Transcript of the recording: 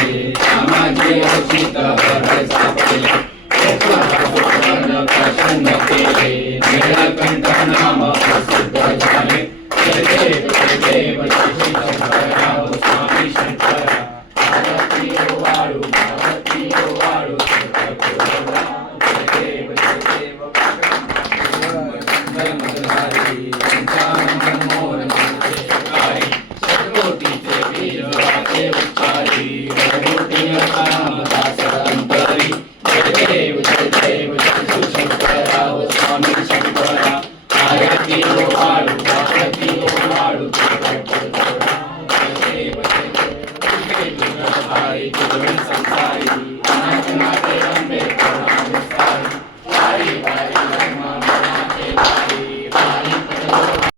सापडे कामाची औषध हर सापडे प्रसन्न केले नीलकंठ नाम प्रसिद्ध झाले जय देव जय देव श्री शंकराव स्वामी शंकरा भारती वाळू संसारी